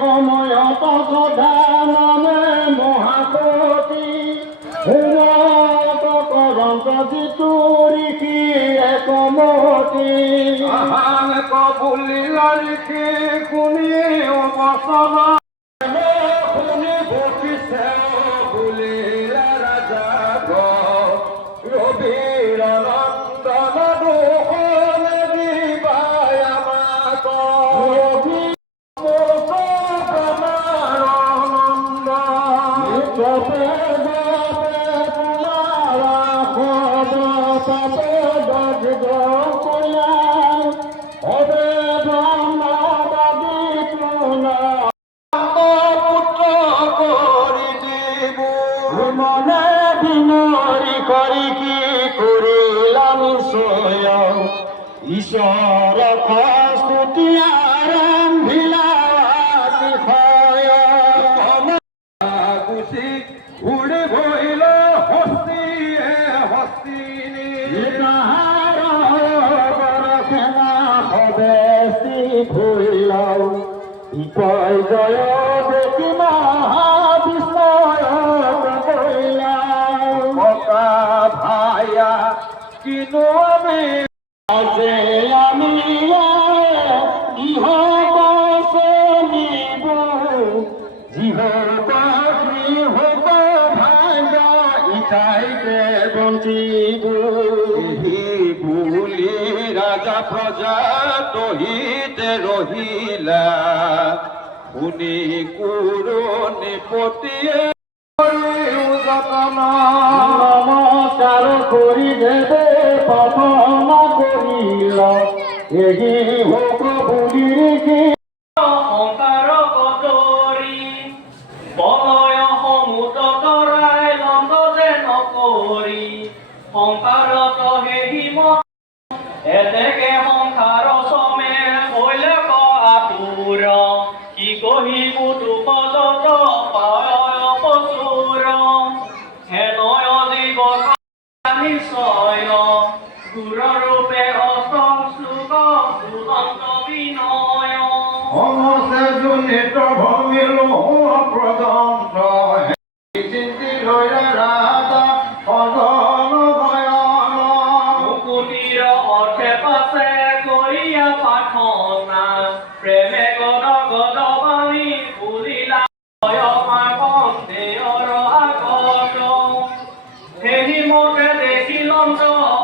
সময়ত নামে মহাকতি কৰন্ত যিটো ঋষি একমতি কবুলি ঋষি শুনি বচন শুনি বকিছে বুলি ৰাজা ৰবিৰ নন্দন দোষণ দিবাই আমাক ৰবি ঈশ্বর স্তুতি আরম্ভিলা খুশি উড়ে ভইল হস্তিয়ে হস্তিনী সেনা হবে ভইল বিপর্যয় দেখি মহাবিস্ময় ভাইয়া কিনো আমি যে আমি ইহ বসে নিব জীবনী হোক ভাগ ইটাইতে বঞ্চিব বুলি রাজা প্রজা দহিতে রহিলা শুনি কুরনি পতিয়ে যতন নমস্কাৰ কৰি দেবে পথন কৰিল এহি হোক বুলি অহংকাৰ গজৰি বলয় সমুদ তৰাই লণ্ড যে নকৰি সংসাৰত হেহি এনেকে সংসাৰ চমে হৈলে ক আতুৰ কি কহিব দুখ যত পায় পচুৰ হেনয় জীৱ নিশ্চয় গুৰুৰূপে অসংশ্লোক দুদন্ত বিনয় সমসে জুনিত ভঙিল প্ৰদন্ত চিন্তি ধৈৰ্য ৰাজা সদন ভয়ন মুকুতিৰ অৰ্থে পাছে কৰিয়া প্ৰাৰ্থনা প্ৰেমে গদ গদ বাণী বুলিলা দেহৰ আগত সেহি মতে দেখিলম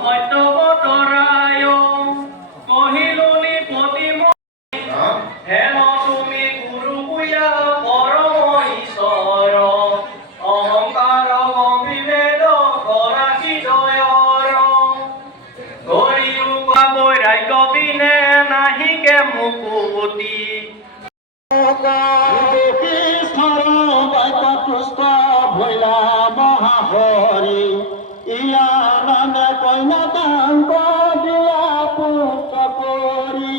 সত্যৱতৰায় কহিলুনি প্ৰতিম হেন তুমি গুৰু পূজা পৰম ঈশ্বৰ অহংকাৰ বিভেদ কৰা হৃদয়ৰ কৰিও বৈৰাগ্য বিনে নাহিকে মুকুতি ভৈলা মহাহৰি ইয়া নামে কইনা দান্ত দিয়া পুত্ৰ কৰি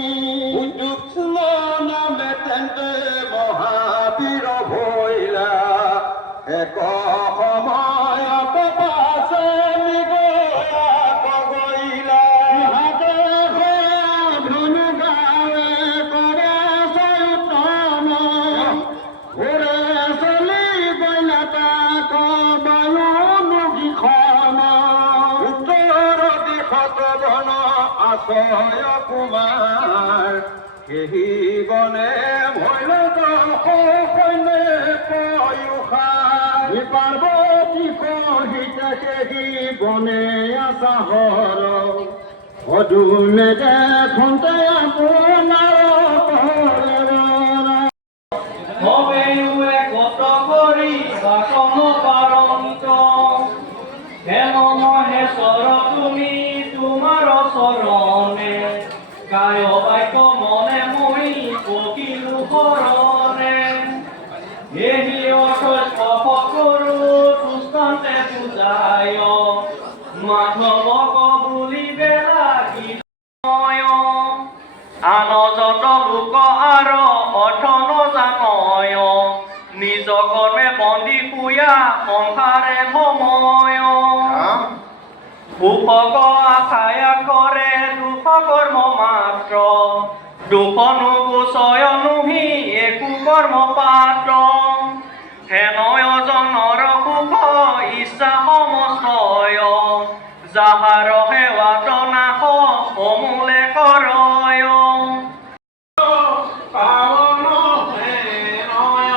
নামে তেন্তে মহাবীৰ ভৈলা এক সময়তে পাছে নিগয়া কগৈলা ধনু গাৱে কৰে চৈতন ঘূৰে চলি গইলা তাক বায়ুমুখীখন উত্তৰ দিশত বন আশয় কুমাৰ সেই বনে ভৈল সৈন্যে পয়ুষাৰ পাৰ্বতী কহিতে সেই বনে আচাহৰ অদুনে দেখোঁতে আপোনাৰ মবেয়ুৱে কত কৰি বাচন পাৰন্ত হেন মহেশ্বৰ তুমি তোমাৰ চৰণে কায় বাক্য মনে মই পকিলো শৰণে এহি অৰ্থ কৰো দুষ্টান্তে পূজায় মাধৱক বুলিবে লাগি আন যত লোক আৰু অৰ্থ নজানয় নিজ কৰ্মে বন্দী শুয়া সংসাৰে ভময় সুখক আশায়া কৰে দুখ কৰ্ম মাত্ৰ দুখনুগুচয়নুহি একো কৰ্ম পাত্ৰ হেনয় জনৰ সুখ ইচ্ছা সমস্তয় যাহাৰ সেৱাত নাশ সমূলে কৰয় পাৱন হেনয়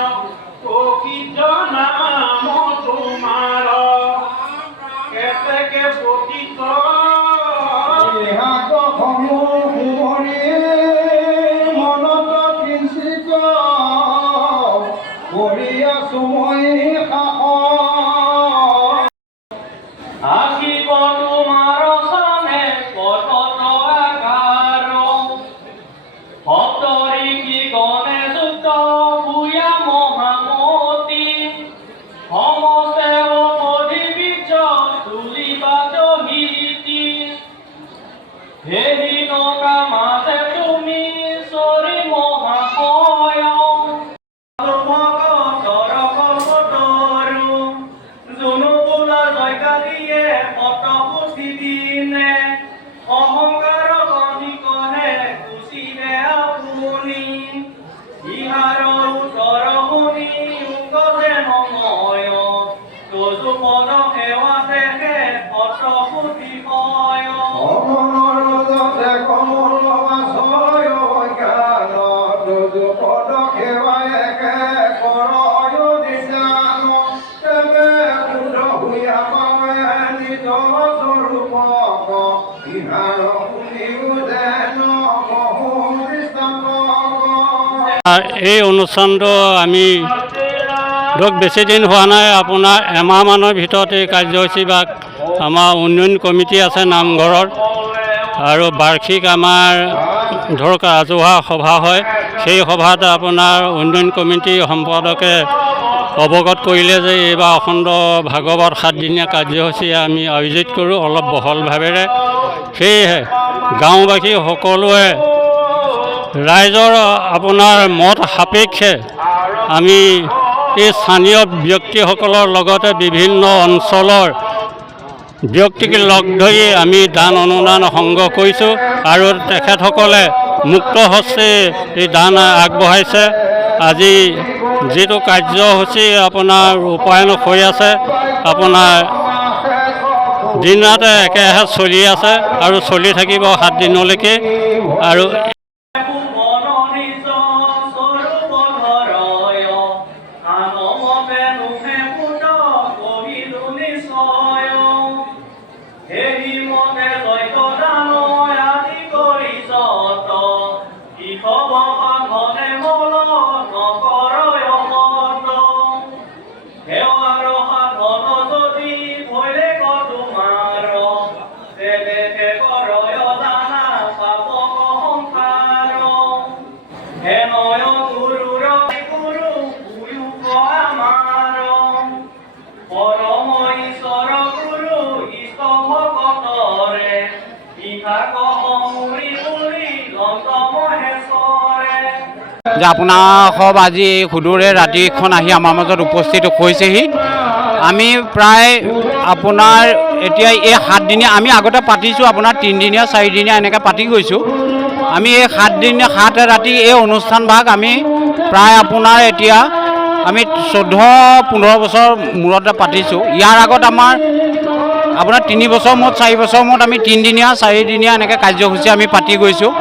প্ৰকৃত নাম তোমাৰ কেতেকে পতিত ইহাক সমূহ মনত কিঞ্চিত কৰি আছো মই আহিব তোমাৰ চানে কটত আকাৰ সপ্তৰি কি গণে যুক্ত ভূয়া মহামতী সমস্তে অপধি বীৰ্য তুলিবা জহিতি হেৰি নকামাতে তুমি চৰি মহাশয় অহংকাৰ বান্ধি কহে কুচিৰে আপুনি ইহাৰ উত্তৰ শুনি উগতে নময় তজু পদ সেৱা দেখে পত্ৰ সুধি হয় এই অনুষ্ঠানটো আমি ধৰক বেছিদিন হোৱা নাই, আপোনাৰ এমাহমানৰ ভিতৰত এই কাৰ্যসূচীভাগ আমাৰ উন্নয়ন কমিটি আছে নামঘৰৰ আৰু বাৰ্ষিক আমাৰ ধৰক ৰাজহুৱা সভা হয়। সেই সভাত আপোনাৰ উন্নয়ন কমিটি সম্পাদকে অৱগত কৰিলে যে এইবাৰ অখণ্ড ভাগৱত 7দিনীয়া কাৰ্যসূচী আমি আয়োজিত কৰোঁ অলপ বহলভাৱেৰে। সেয়েহে গাঁওবাসী সকলোৱে ৰাইজৰ আপোনাৰ মত সাপেক্ষে আমি এই স্থানীয় ব্যক্তিসকলৰ লগতে বিভিন্ন অঞ্চলৰ ব্যক্তিক লগ ধৰি আমি দান অনুদান সংগ্ৰহ কৰিছোঁ আৰু তেখেতসকলে মুক্ত হস্তে এই দান আগবঢ়াইছে। আজি যিটো কাৰ্যসূচী আপোনাৰ ৰূপায়ণ হৈ আছে, আপোনাৰ দিন ৰাতে একেৰাহে চলি আছে আৰু চলি থাকিব 7 দিনলৈকে। আৰু যে আপোনাৰ সব আজি সুদূৰে ৰাতিখন আহি আমাৰ মাজত উপস্থিত হৈছেহি। আমি প্ৰায় আপোনাৰ এতিয়া এই 7 দিনীয়া আমি আগতে পাতিছোঁ, আপোনাৰ 3 দিনীয়া 4 দিনীয়া এনেকৈ পাতি গৈছোঁ। আমি এই 7 দিনীয়া 7 ৰাতি এই অনুষ্ঠানভাগ আমি প্ৰায় আপোনাৰ এতিয়া আমি 14-15 বছৰ মূৰতে পাতিছোঁ। ইয়াৰ আগত আমাৰ আপোনাৰ 3 বছৰ মূৰত 4 বছৰ মূৰত আমি 3 দিনীয়া 4 দিনীয়া এনেকৈ কাৰ্যসূচী আমি পাতি গৈছোঁ।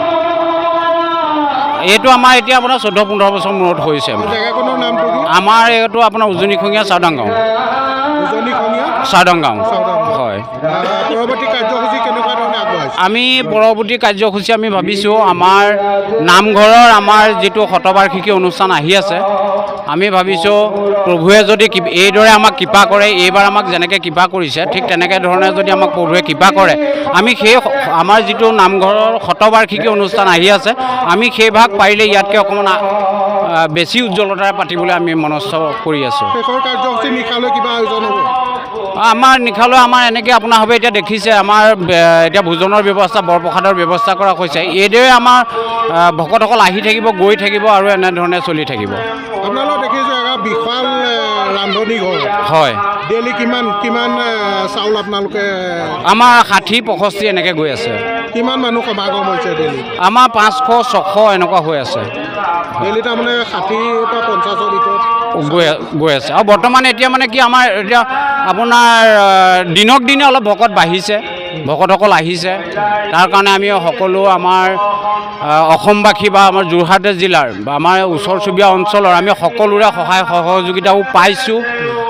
এইটো আমাৰ এতিয়া আপোনাৰ 14-15 বছৰ মূৰত হৈছে। আমাৰ এইটো আপোনাৰ উজনিখঙীয়া চাওদাং গাঁও। হয়। আমি পৰৱৰ্তী কাৰ্যসূচী আমি ভাবিছোঁ আমাৰ নামঘৰৰ আমাৰ যিটো শতবাৰ্ষিকী অনুষ্ঠান আহি আছে, আমি ভাবিছোঁ প্ৰভুৱে যদি এইদৰে আমাক কৃপা কৰে, এইবাৰ আমাক যেনেকৈ কৃপা কৰিছে ঠিক তেনেকৈ ধৰণে যদি আমাক প্ৰভুৱে কৃপা কৰে, আমি সেই আমাৰ যিটো নামঘৰৰ শতবাৰ্ষিকী অনুষ্ঠান আহি আছে, আমি সেই ভাগ পাৰিলে ইয়াতকৈ অকণমান বেছি উজ্জ্বলতাৰে পাতিবলৈ আমি মনস্থ কৰি আছোঁ। আমাৰ নিশালৈ আমাৰ এনেকৈ আপোনাৰ হবে এতিয়া দেখিছে আমাৰ এতিয়া ভোজনৰ ব্যৱস্থা, বৰপ্ৰসাদৰ ব্যৱস্থা কৰা হৈছে। এইদৰে আমাৰ ভকতসকল আহি থাকিব, গৈ থাকিব আৰু এনেধৰণে চলি থাকিব। আপোনালোক দেখিছোঁ বিশাল ৰান্ধনি ঘৰ। হয়। ডেইলি কিমান কিমান চাউল আপোনালোকে আমাৰ 60-65 এনেকৈ গৈ আছে। কিমান মানুহ সমাগম হৈছে ডেইলি? আমাৰ 500-600 এনেকুৱা হৈ আছে। ডেইলি তাৰমানে 60 পৰা 50ৰ ভিতৰত গৈ আছে। আৰু বৰ্তমান এতিয়া মানে কি আমাৰ এতিয়া আপোনাৰ দিনক দিনে অলপ ভকত বাঢ়িছে, ভকতসকল আহিছে। তাৰ কাৰণে আমি সকলো আমাৰ অসমবাসী বা আমাৰ যোৰহাট জিলাৰ বা আমাৰ ওচৰ চুবুৰীয়া অঞ্চলৰ আমি সকলোৰে সহায় সহযোগিতাও পাইছোঁ।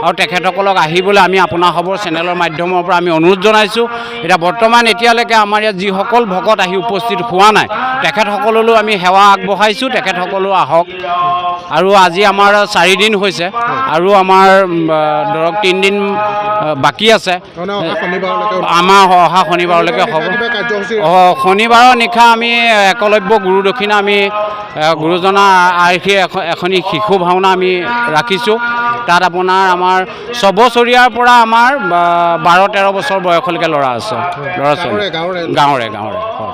আৰু তেখেতসকলক আহিবলৈ আমি আপোনাসৱৰ চেনেলৰ মাধ্যমৰ পৰা আমি অনুৰোধ জনাইছোঁ। এতিয়া বৰ্তমান এতিয়ালৈকে আমাৰ ইয়াত যিসকল ভকত আহি উপস্থিত হোৱা নাই তেখেতসকললৈও আমি সেৱা আগবঢ়াইছোঁ, তেখেতসকলো আহক। আৰু আজি আমাৰ 4 দিন হৈছে আৰু আমাৰ ধৰক 3 দিন বাকী আছে। মানে অহা শনিবাৰলৈকে আমাৰ অহা শনিবাৰলৈকে হ'ব। কিবা কাৰ্যসূচী শনিবাৰৰ নিশা আমি একলব্য গুৰু দক্ষিণা আমি গুৰুজনা আৰ্শী এখনি শিশু ভাওনা আমি ৰাখিছোঁ। তাত আপোনাৰ আমাৰ 6 বছৰীয়াৰ পৰা আমাৰ 12-13 বছৰ বয়সলৈকে ল'ৰা আছে, ল'ৰা ছোৱালী গাঁৱৰে গাঁৱৰে হয়।